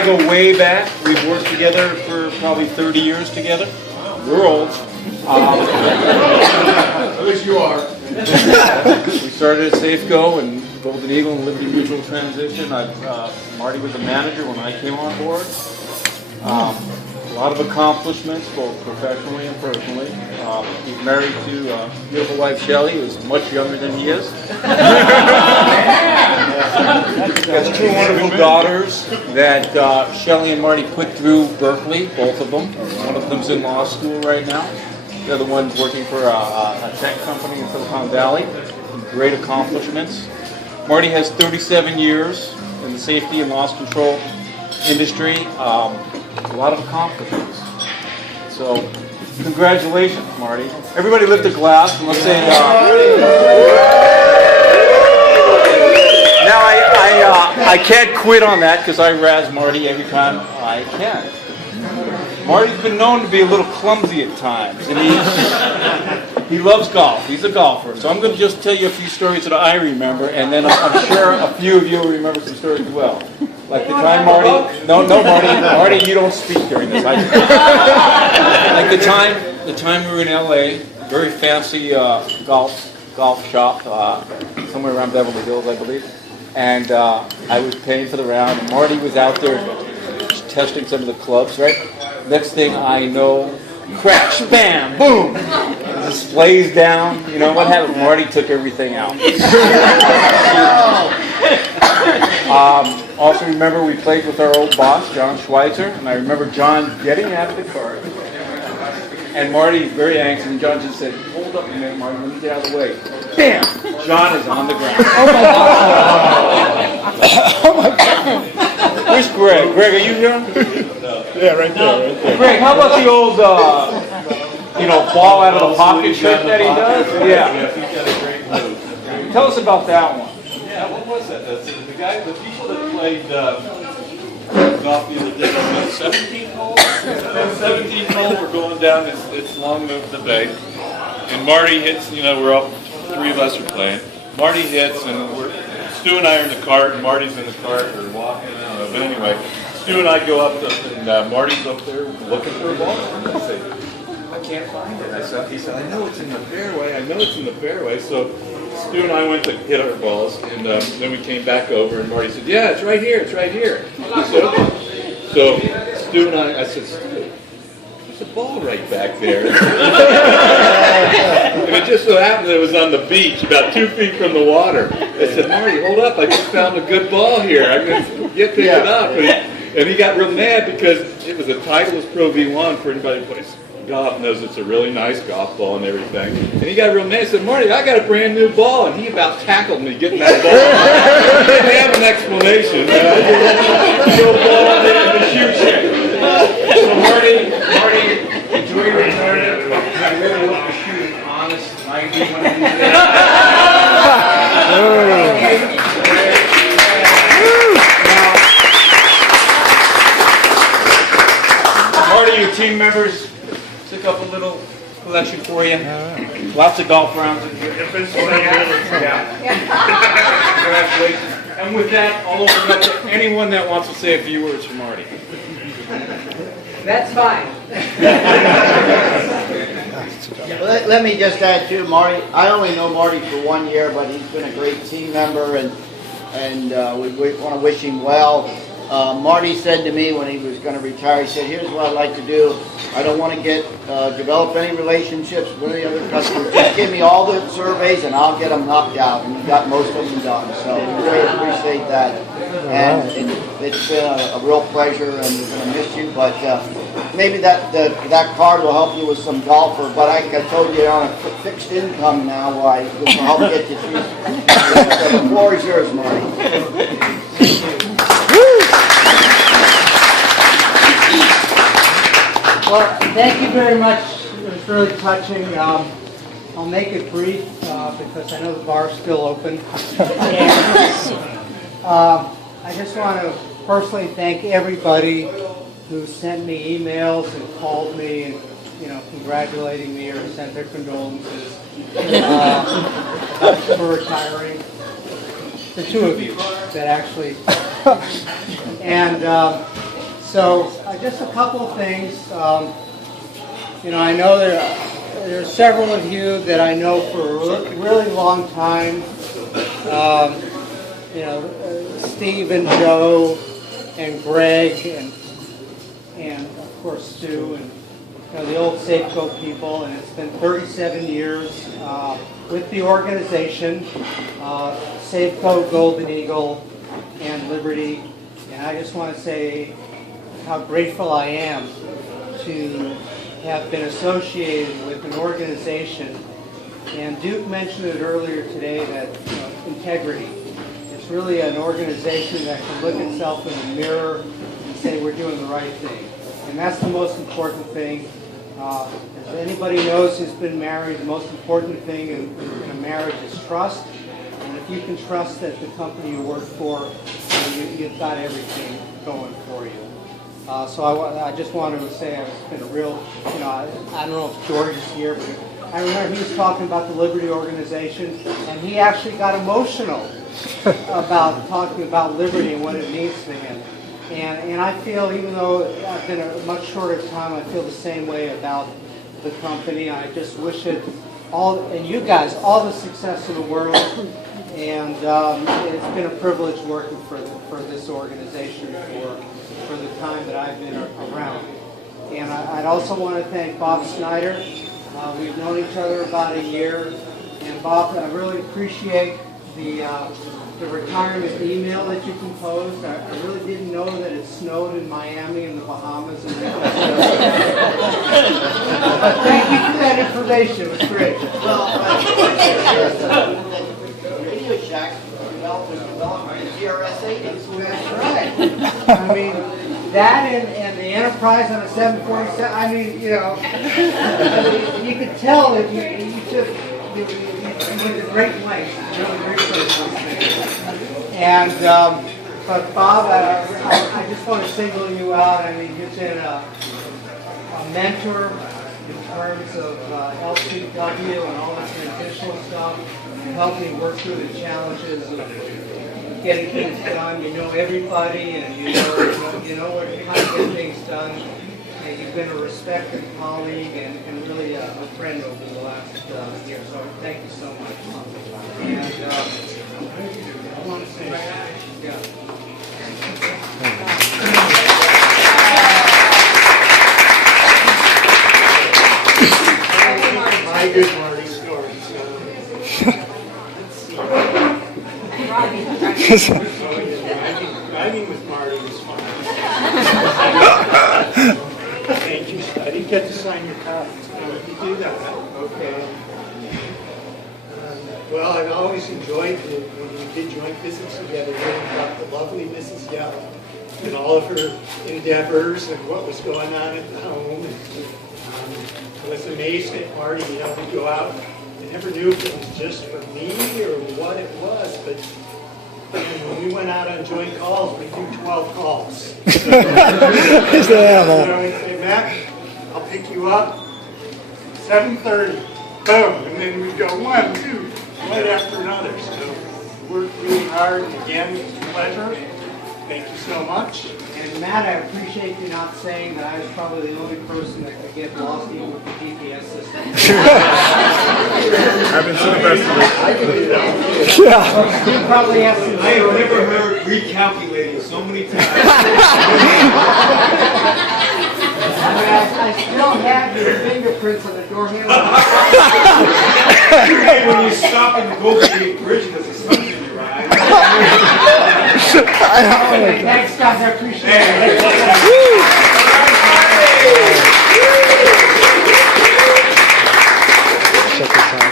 I go way back. We've worked together for probably 30 years together. We're old. At least you are. We started at Safeco and Golden Eagle and Liberty Mutual Transition. Marty was a manager when I came on board. A lot of accomplishments, both professionally and personally. He's married to beautiful wife Shelley, who's much younger than he is. He has two wonderful daughters that Shelley and Marty put through Berkeley, both of them. One of them's in law school right now. The other one's working for a tech company in Silicon Valley. Great accomplishments. Marty has 37 years in the safety and loss control industry. A lot of accomplishments. So, congratulations, Marty. Everybody lift a glass and let's say. Now I can't quit on that because I razz Marty every time I can. Marty's been known to be a little clumsy at times, and he loves golf. He's a golfer. So I'm going to just tell you a few stories that I remember, and then I'm sure a few of you will remember some stories as well. Like the time Marty, Marty, you don't speak during this. Like the time we were in LA, very fancy golf shop, somewhere around Beverly Hills, I believe. And I was paying for the round, and Marty was out there testing some of the clubs, right? Next thing I know, crash, bam, boom! The display's down. You know what happened? Marty took everything out. Also remember we played with our old boss, John Schweitzer, and I remember John getting out of the car. And Marty, very anxious, and John just said, hold up a minute, Marty, let me get out of the way. Bam! John is on the ground. Oh my God! Oh my God! Where's Greg? Greg, are you here? Yeah, right there. Greg, how about the old, ball out of the pocket trick that he does? Yeah. Tell us about that one. Yeah, what was that? The people that played golf the other day, 17th hole? 17th hole, we're going down, it's along the bay. And Marty hits, we're all, three of us are playing. Marty hits, and Stu and I are in the cart, and Marty's in the cart, or walking, I don't know. But anyway, Stu and I go up, and Marty's up there looking for a ball. I say, I can't find it. He said, I know it's in the fairway. So Stu and I went to hit our balls, and then we came back over, and Marty said, yeah, it's right here. So Stu and I said, Stu, there's a ball right back there. And it just so happened that it was on the beach, about 2 feet from the water. I said, Marty, hold up, I just found a good ball here. I'm going to pick it up. And he got real mad because it was a Titleist Pro V1 for anybody who plays golf knows it's a really nice golf ball and everything. And he got real mad. He said, Marty, I got a brand new ball. And he about tackled me getting that ball. I didn't have an explanation. No ball in the shoe shape. So Marty, enjoy your retirement. I really hope the shoe is honest. I do want to do Marty, your team members took up a little collection for you. Lots of golf rounds in here. Congratulations. And with that, I'll open up to anyone that wants to say a few words for Marty. That's fine. Let me just add too, Marty. I only know Marty for 1 year, but he's been a great team member, and we want to wish him well. Marty said to me when he was going to retire, he said, here's what I'd like to do. I don't want to develop any relationships with any other customers. Just give me all the surveys and I'll get them knocked out. And he got most of them done. So we really appreciate that. And it's been a real pleasure, and we're going to miss you. But maybe that card will help you with some golfer. But like I told you, you're on a fixed income now. It will help get you through. So the floor is yours, Marty. Well, thank you very much. It was really touching. I'll make it brief because I know the bar's still open. I just want to personally thank everybody who sent me emails and called me and congratulating me or sent their condolences for retiring. The two of you that actually, and So just a couple of things. You know, I know there are several of you that I know for a really long time. You know, Steve and Joe and Greg and of course Stu and you know, the old Safeco people, and it's been 37 years with the organization, Safeco, Golden Eagle, and Liberty. And I just want to say how grateful I am to have been associated with an organization. And Duke mentioned it earlier today that integrity. It's really an organization that can look itself in the mirror and say we're doing the right thing. And that's the most important thing. As anybody knows who's been married, the most important thing in a marriage is trust. And if you can trust that the company you work for, you've got everything going for you. So I just wanted to say it's been a real, you know, I don't know if George is here, but I remember he was talking about the Liberty organization, and he actually got emotional about talking about Liberty and what it means to him. And I feel, even though I've been a much shorter time, I feel the same way about the company. I just wish it all, and you guys, all the success in the world. And it's been a privilege working for this organization for the time that I've been around. And I'd also want to thank Bob Snyder. We've known each other about a year. And Bob, I really appreciate the retirement email that you composed. I really didn't know that it snowed in Miami and the Bahamas. And but thank you for that information. It was great. Radio Shack developed the GRS-80s. That's right. I mean, that and the Enterprise on a 747. I mean, you know, you could tell that you took you went to great lengths. Really great places. And but Bob, I just want to single you out. I mean, you've been a mentor in terms of LCW and all the transitional stuff, helping work through the challenges of getting things done. You know everybody, and you know how to get things done. And you've been a respected colleague and really a friend over the last year. So thank you so much. And I want to say, yeah. My good Marty stories. Let's see. Driving with Marty was fun. Thank you. I didn't get to sign your copies. You do that. Okay. Well, I've always enjoyed when we did joint business together, hearing about the lovely Mrs. Yellen and all of her endeavors and what was going on at the home. I was amazed at Marty, you know, to go out. I never knew if it was just for me or what it was, but when we went out on joint calls, we do 12 calls. He's an animal. So we'd say, Mac, I'll pick you up, 7:30, boom, and then we'd go 1, 2, one after another. So we worked really hard, and again, it was a pleasure. Thank you so much. And Matt, I appreciate you not saying that I was probably the only person that could get lost even with the GPS system. I've been to the best of it. I can do that. Yeah. You probably have some. I have never heard recalculating so many times. I still have your fingerprints on the door handle. When you stop in the Golden Gate Bridge, there's a sunset in your eye. Thanks, guys. I appreciate it. Check this out.